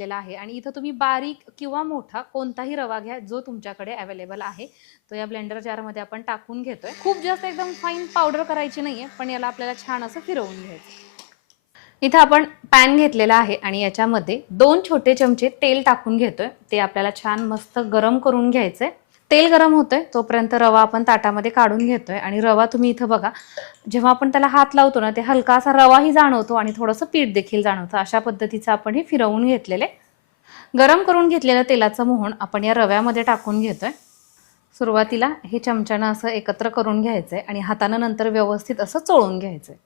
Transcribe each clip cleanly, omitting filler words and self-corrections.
घेतलेला आहे आणि इथं तुम्ही बारीक किंवा मोठा कोणताही रवा घ्या जो तुमच्याकडे अवेलेबल आहे तो या ब्लेंडर जारमध्ये आपण टाकून घेतोय। खूप जास्त एकदम फाईन पावडर करायची नाहीये, पण याला आपल्याला छान असं फिरवून घ्यायचं। इथं आपण पॅन घेतलेला आहे आणि याच्यामध्ये 2 छोटे चमचे तेल टाकून घेतोय। ते आपल्याला छान मस्त गरम करून घ्यायचंय। तेल गरम होतंय तोपर्यंत रवा आपण ताटामध्ये काढून घेतोय आणि रवा तुम्ही इथं बघा, जेव्हा आपण त्याला हात लावतो ना ते हलकासा रवाही जाणवतो आणि थोडंसं पीठ देखील जाणवतं। अशा पद्धतीचं आपण हे फिरवून घेतलेले। गरम करून घेतलेलं तेलाचं मोहन आपण या रव्यामध्ये टाकून घेतोय। सुरुवातीला हे चमच्यानं असं एकत्र करून घ्यायचंय आणि हातानं नंतर व्यवस्थित असं चोळून घ्यायचंय।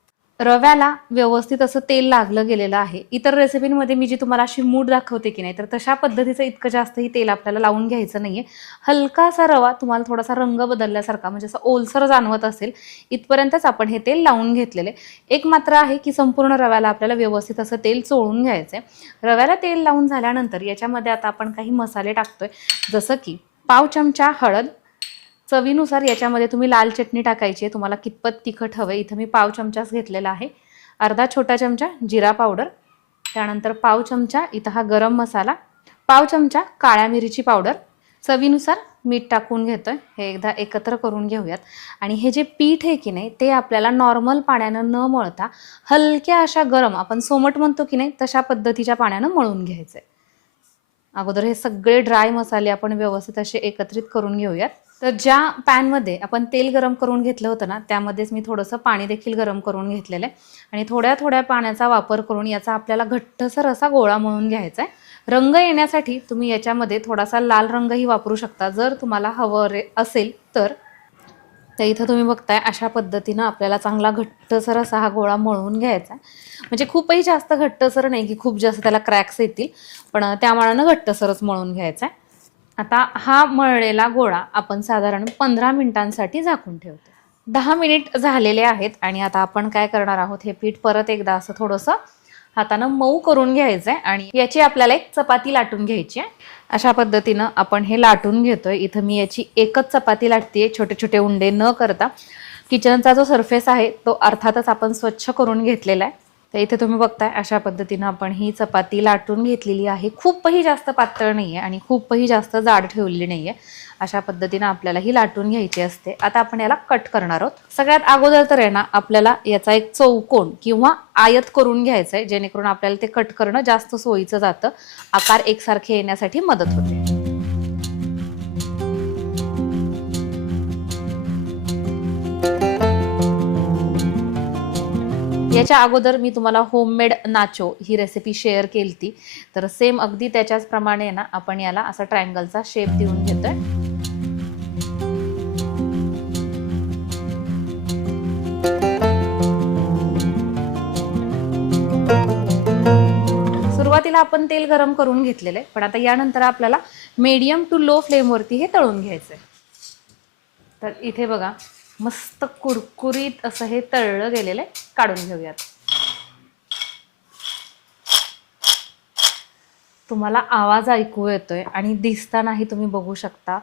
रव्याला व्यवस्थित असं तेल लागलं गेलेलं आहे। इतर रेसिपींमध्ये मी जी तुम्हाला अशी मूठ दाखवते की नाही, तर तशा पद्धतीचं इतकं जास्तही तेल आपल्याला लावून घ्यायचं नाहीये। हलकासा रवा तुम्हाला थोडासा रंग बदलल्यासारखा म्हणजे असं ओलसर जाणवत असेल इथपर्यंतच आपण हे तेल लावून घेतलेले। एक मात्र आहे की संपूर्ण रव्याला आपल्याला व्यवस्थित असं तेल चोळून घ्यायचंय। रव्याला तेल लावून झाल्यानंतर याच्यामध्ये आता आपण काही मसाले टाकतोय, जसं की पाव चमचा हळद, चवीनुसार याच्यामध्ये तुम्ही लाल चटणी टाकायची आहे, तुम्हाला कितपत तिखट हवं। इथं मी पाव चमचाच घेतलेला आहे। अर्धा छोटा चमचा जिरा पावडर, त्यानंतर पाव चमचा इथं हा गरम मसाला, पाव चमचा काळ्या मिरीची पावडर, चवीनुसार मीठ टाकून घेतोय। हे एकदा एकत्र करून घेऊयात आणि हे जे पीठ आहे की नाही ते आपल्याला नॉर्मल पाण्यानं न मळता हलक्या अशा गरम, आपण सोमट म्हणतो की नाही तशा पद्धतीच्या पाण्यानं मळून घ्यायचंय। अगोदर हे सगळे ड्राय मसाले आपण व्यवस्थित असे एकत्रित करून घेऊयात। तर ज्या पॅनमध्ये आपण तेल गरम करून घेतलं होतं ना त्यामध्येच मी थोडंसं पाणी देखील गरम करून घेतलेलं आहे आणि थोड्या थोड्या पाण्याचा वापर करून याचा आपल्याला घट्टसर असा गोळा मळून घ्यायचा आहे। रंग येण्यासाठी तुम्ही याच्यामध्ये थोडासा लाल रंगही वापरू शकता जर तुम्हाला हवं असेल तर। इथं तुम्ही बघताय अशा पद्धतीनं आपल्याला चांगला घट्टसर असा हा गोळा मळून घ्यायचा आहे। म्हणजे खूपही जास्त घट्टसर नाही की खूप जास्त त्याला क्रॅक्स येतील, पण त्या मानानं घट्टसरच मळून घ्यायचा आहे। आता हा मळलेला गोळा आपण साधारण 15 मिनिटांसाठी झाकून ठेवतो। 10 मिनिट झालेले आहेत आणि आता आपण काय करणार आहोत, हे पीठ परत एकदा असं थोडंसं हातानं मऊ करून घ्यायचंय आणि याची आपल्याला एक चपाती लाटून घ्यायची आहे। अशा पद्धतीनं आपण हे लाटून घेतोय। इथं मी याची एकच चपाती लाटतेय, छोटे छोटे उंडे न करता। किचनचा जो सरफेस आहे तो अर्थातच आपण स्वच्छ करून घेतलेला आहे। तर इथे तुम्ही बघताय अशा पद्धतीनं आपण ही चपाती लाटून घेतलेली आहे। खूपही जास्त पातळ नाहीये आणि खूपही जास्त जाड ठेवलेली नाहीये। अशा पद्धतीनं आपल्याला ही लाटून घ्यायची असते। आता आपण याला कट करणार आहोत। सगळ्यात अगोदर तर आहे ना आपल्याला याचा एक चौकोन किंवा आयत करून घ्यायचा आहे, जेणेकरून आपल्याला ते कट करणं जास्त सोयीचं जातं, आकार एकसारखे येण्यासाठी मदत होते। याच्या अगोदर मी तुम्हाला होममेड नाचो ही रेसिपी शेअर केली, तर सेम अगदी त्याच्याच प्रमाणे ना आपण याला असा ट्रायंगलचा शेप देऊन घेतोय। सुरुवातीला आपण तेल गरम करून घेतलेलं आहे, पण आता यानंतर आपल्याला मीडियम टू लो फ्लेमवरती हे तळून घ्यायचंय। तर इथे बघा मस्त कुरकुरीत असं हे तळलं गेलेलं आहे, काढून घेऊयात। तुम्हाला आवाज ऐकू येतोय आणि दिसतानाही तुम्ही बघू शकता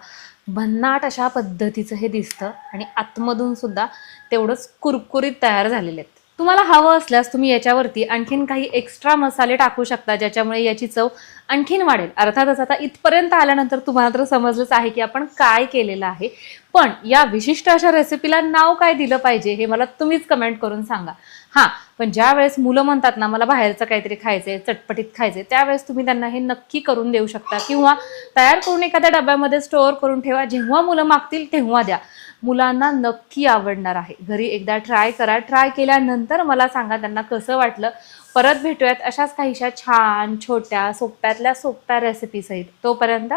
भन्नाट अशा पद्धतीचं हे दिसतं आणि आतमधून सुद्धा तेवढंच कुरकुरीत तयार झालेले आहेत। तुम्हाला हवं असल्यास तुम्ही याच्यावरती आणखीन काही एक्स्ट्रा मसाले टाकू शकता, ज्याच्यामुळे याची चव आणखीन वाढेल। अर्थातच आता इथपर्यंत आल्यानंतर तुम्हाला तर समजलंच आहे की आपण काय केलेलं आहे, पण या विशिष्ट अशा रेसिपीला नाव काय दिलं पाहिजे हे मला तुम्हीच कमेंट करून सांगा। हां, पण ज्या वेळेस मुलं म्हणतात ना मला बाहेरचं काहीतरी खायचंय, चटपटीत खायचंय, त्यावेळेस तुम्ही त्यांना हे नक्की करून देऊ शकता किंवा तयार करून एखाद्या डब्यामध्ये स्टोअर करून ठेवा। जेव्हा मुलं मागतील तेव्हा द्या, मुलांना नक्की आवडणार आहे। घरी एकदा ट्राय करा, ट्राय केल्यानंतर मला सांगा त्यांना कसं वाटलं। परत भेटूयात अशाच काहीशा छान छोट्या सोप्यातल्या सोप्या रेसिपी सहित। तोपर्यंत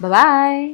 बाय बाय।